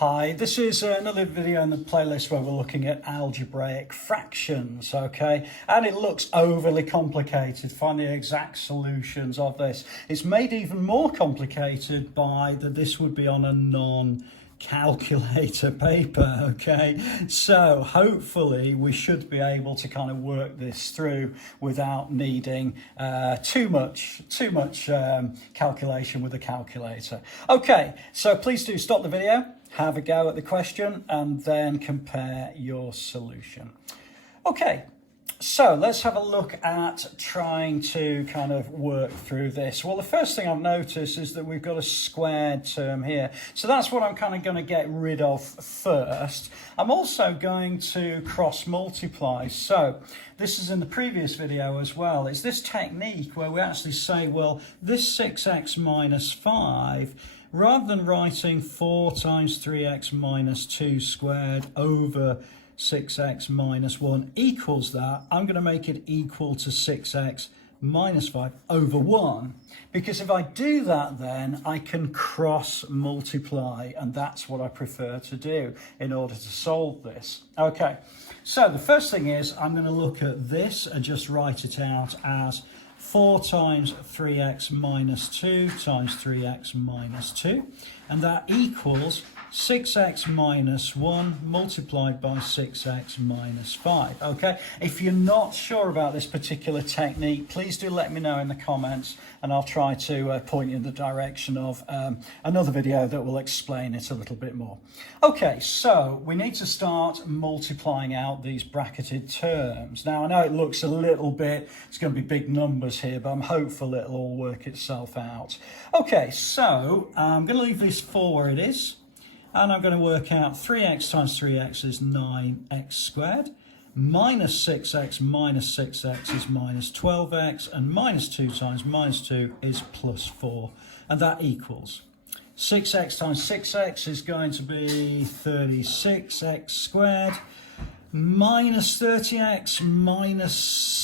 Hi, this is another video in the playlist where we're looking at algebraic fractions, okay? And it looks overly complicated. Find the exact solutions of this. It's made even more complicated by that this would be on a non-calculator paper, okay? So hopefully we should be able to kind of work this through without needing too much calculation with a calculator. Okay, so please do stop the video, have a go at the question, and then compare your solution. Okay, so let's have a look at trying to kind of work through this. Well, the first thing I've noticed is that we've got a squared term here. So that's what I'm kind of going to get rid of first. I'm also going to cross multiply. So this is in the previous video as well. It's this technique where we actually say, well, this 6x minus 5, rather than writing 4 times 3x minus 2 squared over 6x minus 1 equals that, I'm going to make it equal to 6x minus 5 over 1. Because if I do that, then I can cross multiply, and that's what I prefer to do in order to solve this. Okay, so the first thing is I'm going to look at this and just write it out as 4 times 3x minus 2 times 3x minus 2, and that equals 6x minus 1 multiplied by 6x minus 5. Okay, if you're not sure about this particular technique, please do let me know in the comments, and I'll try to point you in the direction of another video that will explain it a little bit more. Okay, so we need to start multiplying out these bracketed terms. Now I know it looks a little bit, it's going to be big numbers here, but I'm hopeful it'll all work itself out. Okay, so I'm going to leave this 4 where it is. And I'm going to work out 3x times 3x is 9x squared, minus 6x minus 6x is minus 12x, and minus 2 times minus 2 is plus 4. And that equals 6x times 6x is going to be 36x squared, minus 30x minus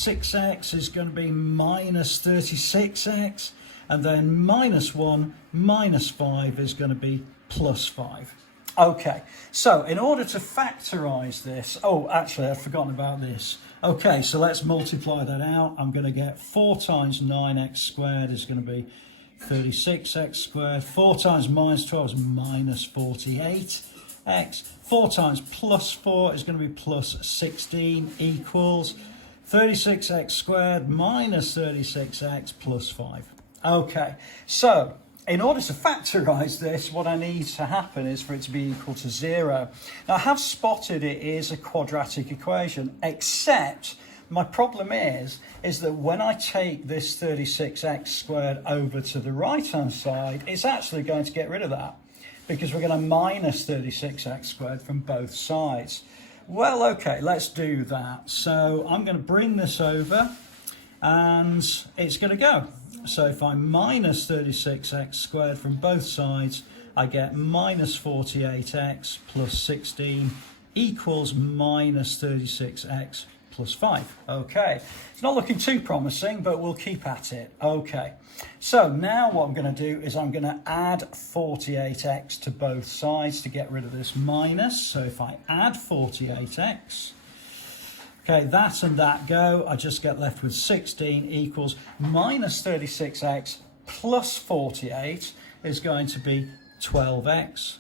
6x is going to be minus 36x, and then minus 1 minus 5 is going to be plus 5. Okay, so in order to factorize this, oh, actually, I've forgotten about this. Okay, so let's multiply that out. I'm going to get 4 times 9x squared is going to be 36x squared. 4 times minus 12 is minus 48x. 4 times plus 4 is going to be plus 16 equals 36x squared minus 36x plus 5. Okay, so in order to factorize this, what I need to happen is for it to be equal to 0. Now, I have spotted it is a quadratic equation, except my problem is that when I take this 36x squared over to the right-hand side, it's actually going to get rid of that, because we're going to minus 36x squared from both sides. Well, okay, let's do that. So I'm going to bring this over, and it's going to go. So if I minus 36x squared from both sides, I get minus 48x plus 16 equals minus 36x plus 5. Okay, it's not looking too promising, but we'll keep at it. Okay, so now what I'm going to do is I'm going to add 48x to both sides to get rid of this minus. So if I add 48x, okay, that and that go, I just get left with 16 equals minus 36x plus 48 is going to be 12x,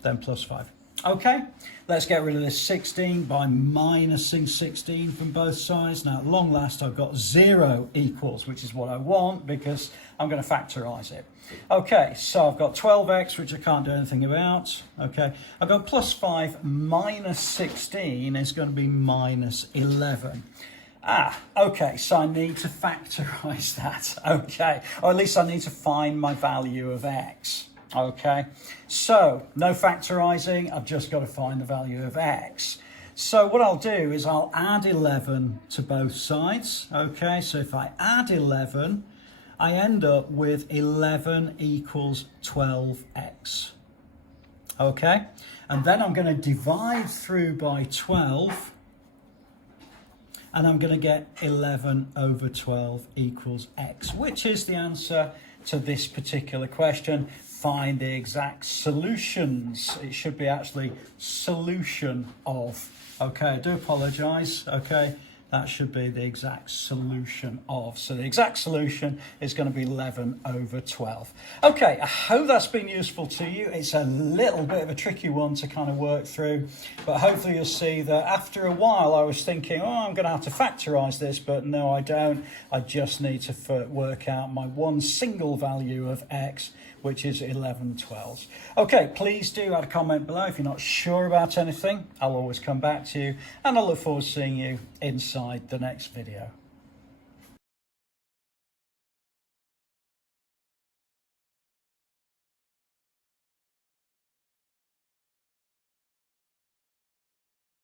then plus 5. Okay, let's get rid of this 16 by minusing 16 from both sides. Now, at long last, I've got 0 equals, which is what I want because I'm going to factorize it. Okay, so I've got 12x, which I can't do anything about. Okay, I've got plus 5 minus 16 is going to be minus 11. Okay, so I need to factorize that. Okay, or at least I need to find my value of x. Okay, so no factorizing, I've just got to find the value of x. So what I'll do is I'll add 11 to both sides. Okay, so if I add 11, I end up with 11 equals 12x. Okay, and then I'm going to divide through by 12, and I'm going to get 11 over 12 equals x, which is the answer to this particular question. find the exact solutions. It should be actually solution of. Okay, I do apologise. Okay, that should be the exact solution of. So the exact solution is going to be 11 over 12. Okay, I hope that's been useful to you. It's a little bit of a tricky one to kind of work through, but hopefully you'll see that after a while I was thinking, oh, I'm going to have to factorise this, but no, I don't. I just need to work out my one single value of x, which is 11/12. Okay, please do add a comment below if you're not sure about anything. I'll always come back to you, and I look forward to seeing you inside the next video.